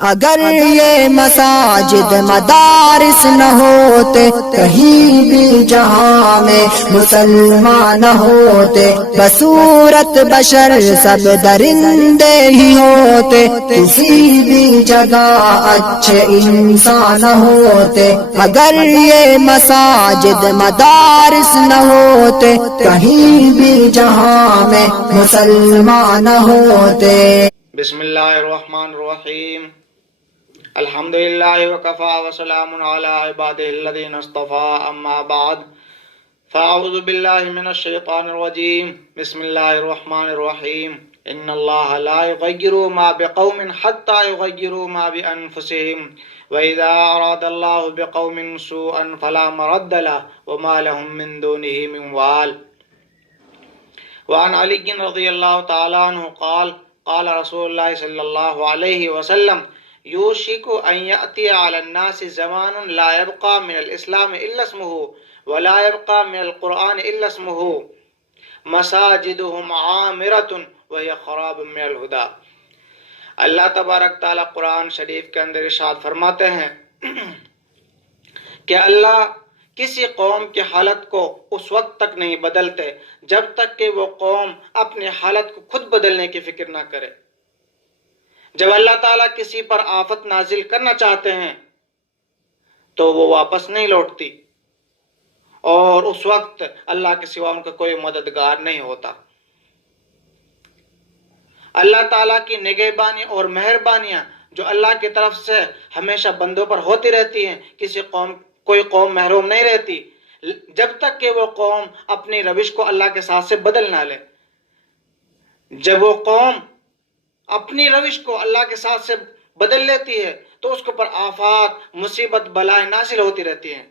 اگر یہ مساجد مدارس نہ ہوتے، کہیں بھی جہاں میں مسلمان نہ ہوتے، بصورت بشر سب درندے ہی ہوتے، کسی بھی جگہ اچھے انسان نہ ہوتے۔ اگر یہ مساجد مدارس نہ ہوتے، کہیں بھی جہاں میں مسلمان نہ ہوتے۔ بسم اللہ الرحمن الرحیم، الحمد للہ وکفا وسلام علی عبادہ الذین اصطفى، اما بعد فاعوذ باللہ من الشیطان الرجیم، بسم اللہ الرحمن الرحیم، ان اللہ لا یغیر ما بقوم حتی یغیروا ما بانفسهم واذا اراد اللہ بقوم سوءا فلا مرد له وما لهم من دونه من وال۔ وعن علی رضی اللہ تعالی عنہ قال قال رسول اللہ صلی اللہ علیہ وسلم یوشک ان یأتی علی الناس زمان لا یبقى من الاسلام الا اسمه ولا يبقى من القرآن الا اسمه مساجدهم عامرة وهي خراب من الهدى۔ اللہ تبارک تعالیٰ قرآن شریف کے اندر ارشاد فرماتے ہیں کہ اللہ کسی قوم کی حالت کو اس وقت تک نہیں بدلتے جب تک کہ وہ قوم اپنی حالت کو خود بدلنے کی فکر نہ کرے۔ جب اللہ تعالیٰ کسی پر آفت نازل کرنا چاہتے ہیں تو وہ واپس نہیں لوٹتی، اور اس وقت اللہ کے سوا ان کا کوئی مددگار نہیں ہوتا۔ اللہ تعالیٰ کی نگہبانی اور مہربانیاں جو اللہ کی طرف سے ہمیشہ بندوں پر ہوتی رہتی ہیں، کوئی قوم محروم نہیں رہتی جب تک کہ وہ قوم اپنی روش کو اللہ کے ساتھ سے بدل نہ لے۔ جب وہ قوم اپنی روش کو اللہ کے ساتھ سے بدل لیتی ہے تو اس کے اوپر آفات، مصیبت، بلائیں نازل ہوتی رہتی ہیں۔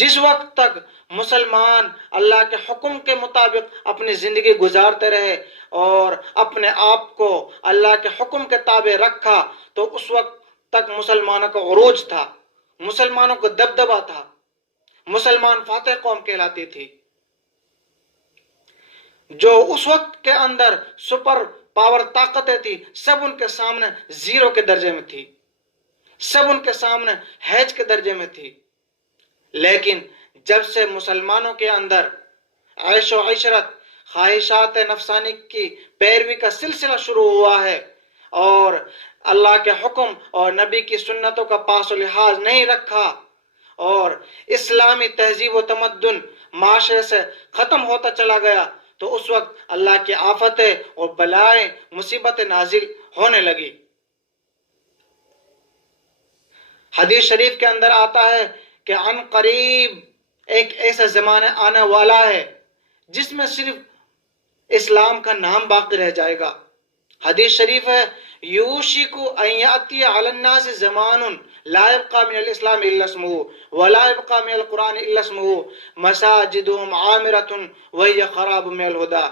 جس وقت تک مسلمان اللہ کے حکم کے مطابق اپنی زندگی گزارتے رہے اور اپنے آپ کو اللہ کے حکم کے تابع رکھا تو اس وقت تک مسلمانوں کا عروج تھا، مسلمانوں کو دبدبا تھا، مسلمان فاتح قوم کہلاتی تھی۔ جو اس وقت کے اندر سپر پاور طاقتیں تھی سب ان کے سامنے زیرو کے درجے میں تھی، سب ان کے سامنے ہیج کے درجے میں تھی۔ لیکن جب سے مسلمانوں کے اندر عیش و عشرت، خواہشات نفسانی کی پیروی کا سلسلہ شروع ہوا ہے اور اللہ کے حکم اور نبی کی سنتوں کا پاس و لحاظ نہیں رکھا اور اسلامی تہذیب و تمدن معاشرے سے ختم ہوتا چلا گیا تو اس وقت اللہ کی آفتیں اور بلائیں، مصیبتیں نازل ہونے لگی۔ حدیث شریف کے اندر آتا ہے کہ عن قریب ایک ایسا زمانہ آنے والا ہے جس میں صرف اسلام کا نام باقی رہ جائے گا۔ حدیث شریف ہے یوشک ان یأتی علی الناس زمان لا یبقى من الاسلام الا اسمه ولا يبقى من القرآن الا اسمه مساجدهم عامرة وهي خراب من الهدى۔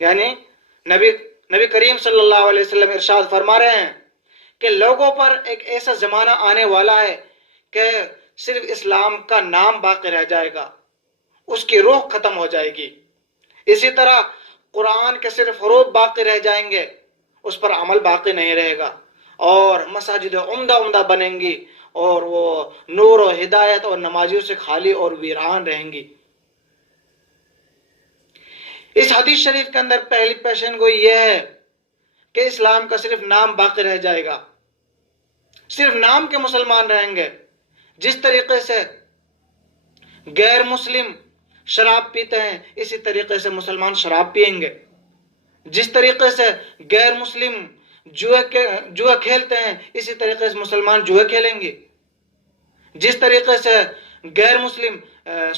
یعنی نبی کریم صلی اللہ علیہ وسلم ارشاد فرما رہے ہیں کہ لوگوں پر ایک ایسا زمانہ آنے والا ہے کہ صرف اسلام کا نام باقی رہ جائے گا، اس کی روح ختم ہو جائے گی۔ اسی طرح قرآن کے صرف حروف باقی رہ جائیں گے، اس پر عمل باقی نہیں رہے گا، اور مساجد عمدہ بنیں گی اور وہ نور و ہدایت اور نمازیوں سے خالی اور ویران رہیں گی۔ اس حدیث شریف کے اندر پہلی پیشن گوئی یہ ہے کہ اسلام کا صرف نام باقی رہ جائے گا، صرف نام کے مسلمان رہیں گے۔ جس طریقے سے غیر مسلم شراب پیتے ہیں اسی طریقے سے مسلمان شراب پئیں گے، جس طریقے سے غیر مسلم جوا کھیلتے ہیں اسی طریقے سے مسلمان جوا کھیلیں گے، جس طریقے سے غیر مسلم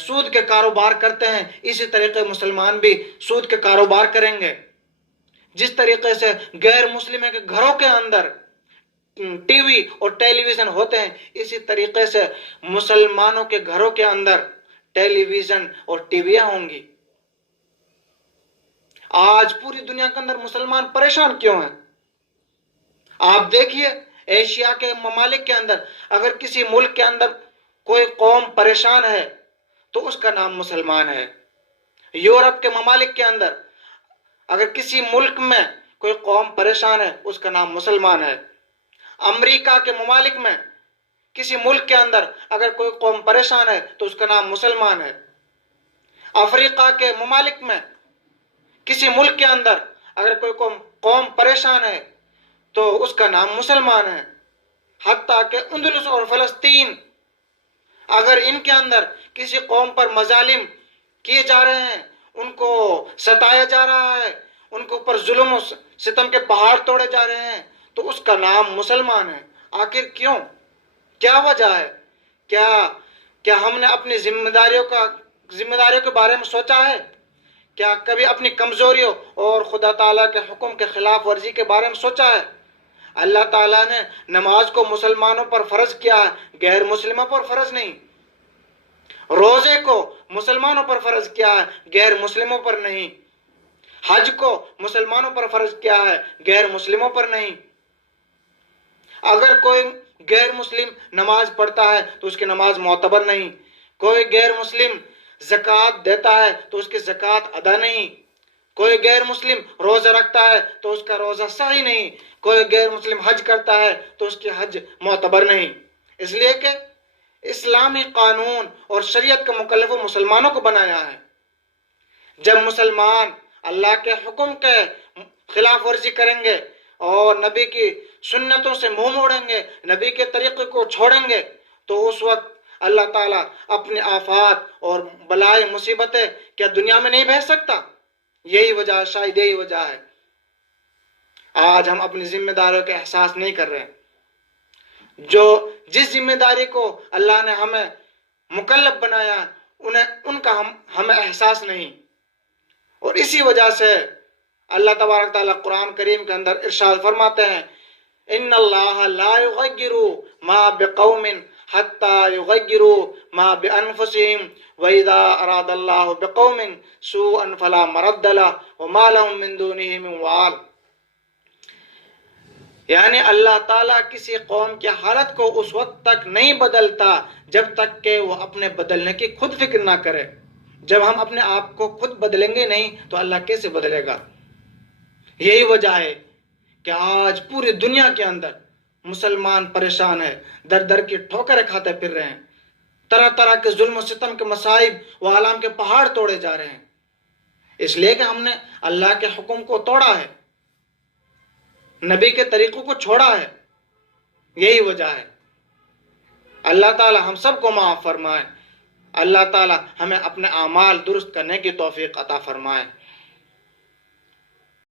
سود کے کاروبار کرتے ہیں اسی طریقے مسلمان بھی سود کے کاروبار کریں گے، جس طریقے سے غیر مسلم کے گھروں کے اندر ٹی وی اور ٹیلی ویژن ہوتے ہیں اسی طریقے سے مسلمانوں کے گھروں کے اندر ٹیلی ویژن اور ٹی ویاں ہوں گی۔ آج پوری دنیا کے اندر مسلمان پریشان کیوں ہیں؟ آپ دیکھیے ایشیا کے ممالک کے اندر اگر کسی ملک کے اندر کوئی قوم پریشان ہے تو اس کا نام مسلمان ہے۔ یورپ کے ممالک کے اندر اگر کسی ملک میں کوئی قوم پریشان ہے اس کا نام مسلمان ہے۔ امریکہ کے ممالک میں کسی ملک کے اندر اگر کوئی قوم پریشان ہے تو اس کا نام مسلمان ہے۔ افریقہ کے ممالک میں کسی ملک کے اندر اگر کوئی قوم پریشان ہے تو اس کا نام مسلمان ہے۔ حتیٰ کہ اندلس اور فلسطین، اگر ان کے اندر کسی قوم پر مظالم کیے جا رہے ہیں، ان کو ستایا جا رہا ہے، ان کے اوپر ظلم و ستم کے پہاڑ توڑے جا رہے ہیں، تو اس کا نام مسلمان ہے۔ آخر کیوں؟ کیا وجہ ہے؟ کیا ہم نے اپنی ذمہ داریوں کے بارے میں سوچا ہے؟ کیا کبھی اپنی کمزوریوں اور خدا تعالیٰ کے حکم کے خلاف ورزی کے بارے میں سوچا ہے؟ اللہ تعالیٰ نے نماز کو مسلمانوں پر فرض کیا ہے، غیر مسلموں پر فرض نہیں۔ روزے کو مسلمانوں پر فرض کیا ہے، غیر مسلموں پر نہیں۔ حج کو مسلمانوں پر فرض کیا ہے، غیر مسلموں پر نہیں۔ اگر کوئی غیر مسلم نماز پڑھتا ہے تو اس کی نماز معتبر نہیں۔ کوئی غیر مسلم زکوٰۃ دیتا ہے تو اس کی زکوٰۃ ادا نہیں۔ کوئی غیر مسلم روزہ رکھتا ہے تو اس کا روزہ صحیح نہیں۔ کوئی غیر مسلم حج کرتا ہے تو اس کی حج معتبر نہیں۔ اس لیے کہ اسلامی قانون اور شریعت کا مکلف مسلمانوں کو بنایا ہے۔ جب مسلمان اللہ کے حکم کے خلاف ورزی کریں گے اور نبی کی سنتوں سے منہ موڑیں گے، نبی کے طریقے کو چھوڑیں گے، تو اس وقت اللہ تعالیٰ اپنی آفات اور بلائے مصیبتیں کیا دنیا میں نہیں بھیج سکتا؟ یہی وجہ، شاید یہی وجہ ہے آج ہم اپنی ذمہ داریوں کا احساس نہیں کر رہے ہیں۔ جس ذمہ داری کو اللہ نے ہمیں مکلف بنایا ان کا ہمیں احساس نہیں، اور اسی وجہ سے اللہ تبارک تعالیٰ قرآن کریم کے اندر ارشاد فرماتے ہیں، ان اللہ لا یغیر ما بقوم حتی یغیروا ما بانفسهم واذا اراد اللہ بقوم سوءا فلا مرد له وما لهم من دونه من وال۔ یعنی اللہ تعالیٰ کسی قوم کی حالت کو اس وقت تک نہیں بدلتا جب تک کہ وہ اپنے بدلنے کی خود فکر نہ کرے۔ جب ہم اپنے آپ کو خود بدلیں گے نہیں تو اللہ کیسے بدلے گا؟ یہی وجہ ہے کہ آج پوری دنیا کے اندر مسلمان پریشان ہے، در در کی ٹھوکریں کھاتے پھر رہے ہیں، طرح طرح کے ظلم و ستم کے مصائب و آلام کے پہاڑ توڑے جا رہے ہیں، اس لیے کہ ہم نے اللہ کے حکم کو توڑا ہے، نبی کے طریقوں کو چھوڑا ہے۔ یہی وجہ ہے۔ اللہ تعالی ہم سب کو معاف فرمائے، اللہ تعالی ہمیں اپنے اعمال درست کرنے کی توفیق عطا فرمائے۔